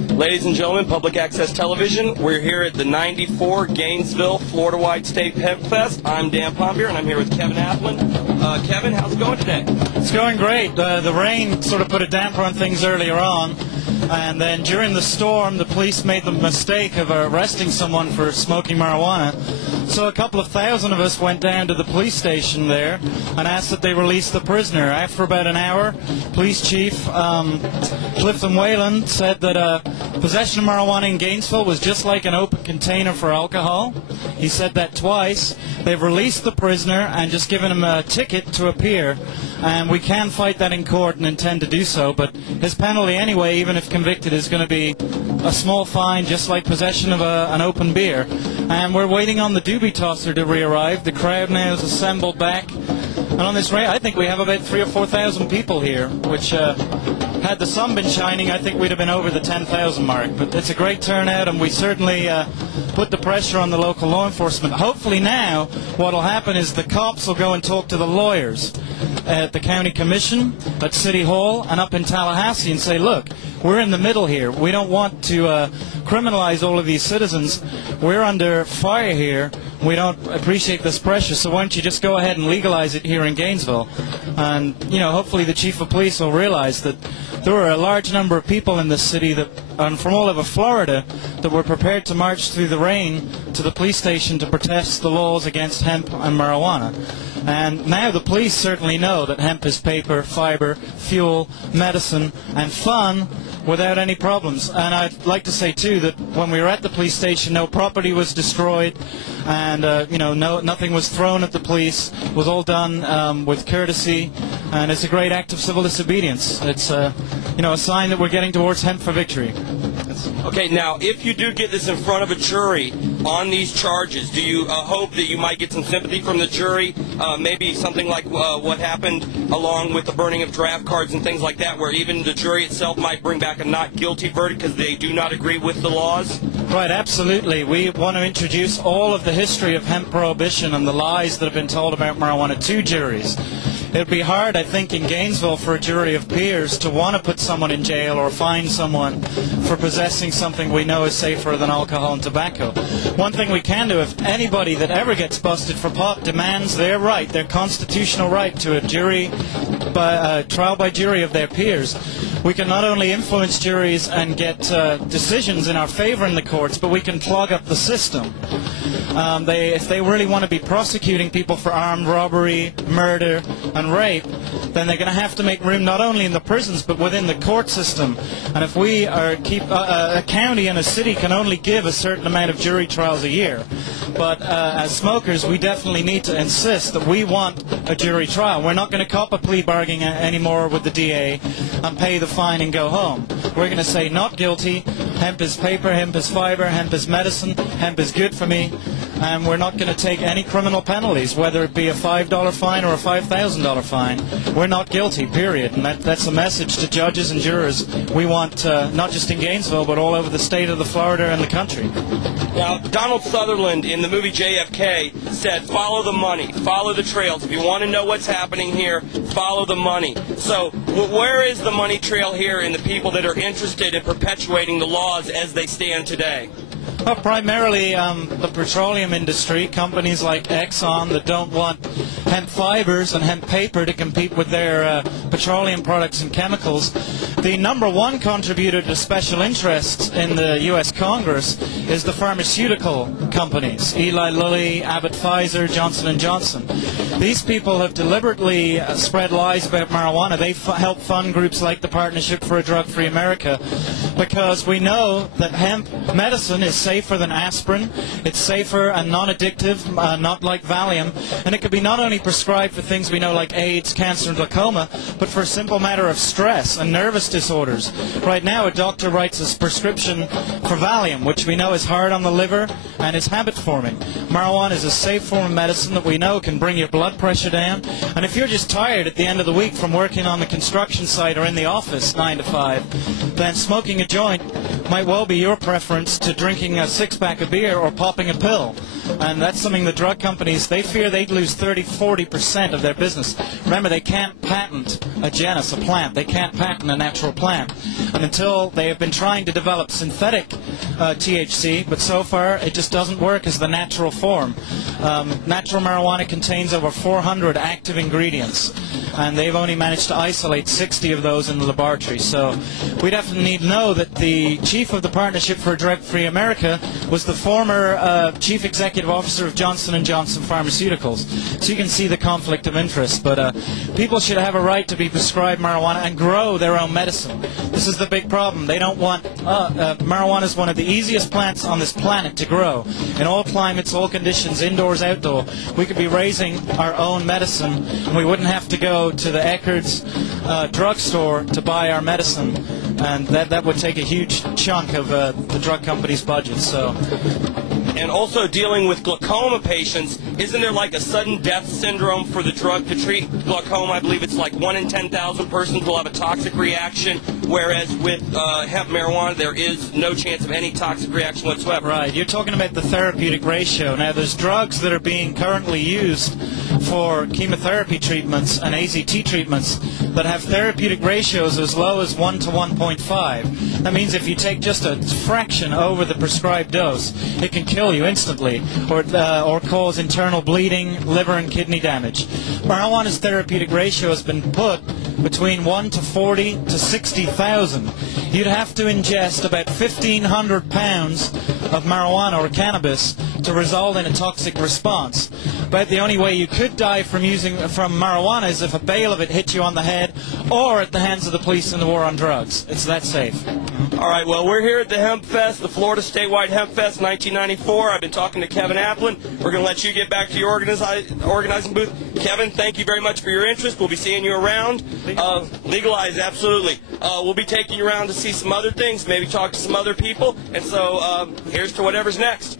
Ladies and gentlemen, Public Access Television, we're here at the 94 Gainesville, Florida-wide State Hemp Fest. I'm Dan Pompier, and I'm here with Kevin Aplin. Kevin, how's it going today? It's going great. The rain sort of put a damper on things earlier on, and then during the storm, the police made the mistake of arresting someone for smoking marijuana. So a couple of thousand of us went down to the police station there and asked that they release the prisoner. After about an hour, Police Chief Clifton Whalen said that possession of marijuana in Gainesville was just like an open container for alcohol. He said that twice. They've released the prisoner and just given him a ticket to appear. And we can fight that in court and intend to do so. But his penalty anyway, even if convicted, is going to be a small fine, just like possession of an open beer. And we're waiting on the doobie tosser to re-arrive. The crowd now is assembled back. And on this rain, I think we have about 3,000 or 4,000 people here, which had the sun been shining, I think we'd have been over the 10,000 mark. But it's a great turnout, and we certainly put the pressure on the local law enforcement. Hopefully now what will happen is the cops will go and talk to the lawyers at the county commission, at City Hall, and up in Tallahassee and say, look, we're in the middle here. We don't want to criminalize all of these citizens. We're under fire here. We don't appreciate this pressure, so why don't you just go ahead and legalize it here in Gainesville? And, you know, hopefully the chief of police will realize that there were a large number of people in this city that, from all over Florida, that were prepared to march through the rain to the police station to protest the laws against hemp and marijuana. And now the police certainly know that hemp is paper, fiber, fuel, medicine, and fun without any problems. And I'd like to say, too, that when we were at the police station, no property was destroyed, and nothing was thrown at the police. It was all done with courtesy, and it's a great act of civil disobedience. It's a sign that we're getting towards hemp for victory. Okay, now, if you do get this in front of a jury on these charges, do you hope that you might get some sympathy from the jury? Maybe something like what happened along with the burning of draft cards and things like that, where even the jury itself might bring back a not guilty verdict because they do not agree with the laws? Right, absolutely. We want to introduce all of the history of hemp prohibition and the lies that have been told about marijuana to juries. It would be hard, I think, in Gainesville for a jury of peers to want to put someone in jail or fine someone for possessing something we know is safer than alcohol and tobacco. One thing we can do, if anybody that ever gets busted for pot demands their right, their constitutional right to a jury, trial by jury of their peers, we can not only influence juries and get decisions in our favor in the courts, but we can clog up the system. If they really want to be prosecuting people for armed robbery, murder, and rape, then they're going to have to make room not only in the prisons but within the court system. And if we a county and a city can only give a certain amount of jury trials a year, but as smokers we definitely need to insist that we want a jury trial. We're not going to cop a plea bargaining anymore with the DA and pay the fine and go home. We're going to say not guilty, hemp is paper, hemp is fiber, hemp is medicine, hemp is good for me, and we're not going to take any criminal penalties, whether it be a $5 fine or a $5,000 fine. We're not guilty, period. And that's a message to judges and jurors we want, not just in Gainesville, but all over the state of the Florida and the country. Now, Donald Sutherland in the movie JFK said, follow the money, follow the trails. If you want to know what's happening here, follow the money. So where is the money trail here in the people that are interested in perpetuating the laws as they stand today? Well, primarily the petroleum industry, companies like Exxon that don't want hemp fibers and hemp paper to compete with their petroleum products and chemicals. The number one contributor to special interests in the U.S. Congress is the pharmaceutical companies, Eli Lilly, Abbott, Pfizer, Johnson & Johnson. These people have deliberately spread lies about marijuana. They help fund groups like the Partnership for a Drug-Free America because we know that hemp medicine is safer than aspirin, it's safer and non-addictive, not like Valium, and it could be not only prescribed for things we know like AIDS, cancer, and glaucoma, but for a simple matter of stress and nervous disorders. Right now a doctor writes a prescription for Valium, which we know is hard on the liver and is habit-forming. Marijuana is a safe form of medicine that we know can bring your blood pressure down, and if you're just tired at the end of the week from working on the construction site or in the office 9 to 5, then smoking a joint might well be your preference to drinking a six-pack of beer or popping a pill. And that's something the drug companies, they fear they'd lose 30-40% of their business. Remember, they can't patent a genus, a plant. They can't patent a natural plant. And until they have been trying to develop synthetic THC, but so far it just doesn't work as the natural form. Natural marijuana contains over 400 active ingredients, and they've only managed to isolate 60 of those in the laboratory. So we definitely need to know that the chief of the Partnership for a Drug-Free America was the former chief executive officer of Johnson & Johnson Pharmaceuticals. So you can see the conflict of interest. But people should have a right to be prescribed marijuana and grow their own medicine. This is the big problem. They don't want... marijuana is one of the easiest plants on this planet to grow. In all climates, all conditions, indoors, outdoor, we could be raising our own medicine, and we wouldn't have to go to the Eckerd's drugstore to buy our medicine, and that would take a huge chunk of the drug company's budget. So. And also dealing with glaucoma patients, isn't there like a sudden death syndrome for the drug to treat glaucoma? I believe it's like 1 in 10,000 persons will have a toxic reaction, whereas with hemp marijuana there is no chance of any toxic reaction whatsoever. Right, you're talking about the therapeutic ratio. Now there's drugs that are being currently used for chemotherapy treatments and AZT treatments that have therapeutic ratios as low as 1 to 1.5. That means if you take just a fraction over the prescribed dose, it can kill you instantly, or cause internal bleeding, liver and kidney damage. Marijuana's therapeutic ratio has been put between 1 to 40 to 60,000. You'd have to ingest about 1,500 pounds of marijuana or cannabis to result in a toxic response. But the only way you could die from marijuana is if a bale of it hit you on the head or at the hands of the police in the war on drugs. It's that safe. All right, well, we're here at the Hemp Fest, the Florida Statewide Hemp Fest 1994. I've been talking to Kevin Aplin. We're going to let you get back to your organizing booth. Kevin, thank you very much for your interest. We'll be seeing you around. Legalize, absolutely. We'll be taking you around to see some other things, maybe talk to some other people. And so here's to whatever's next.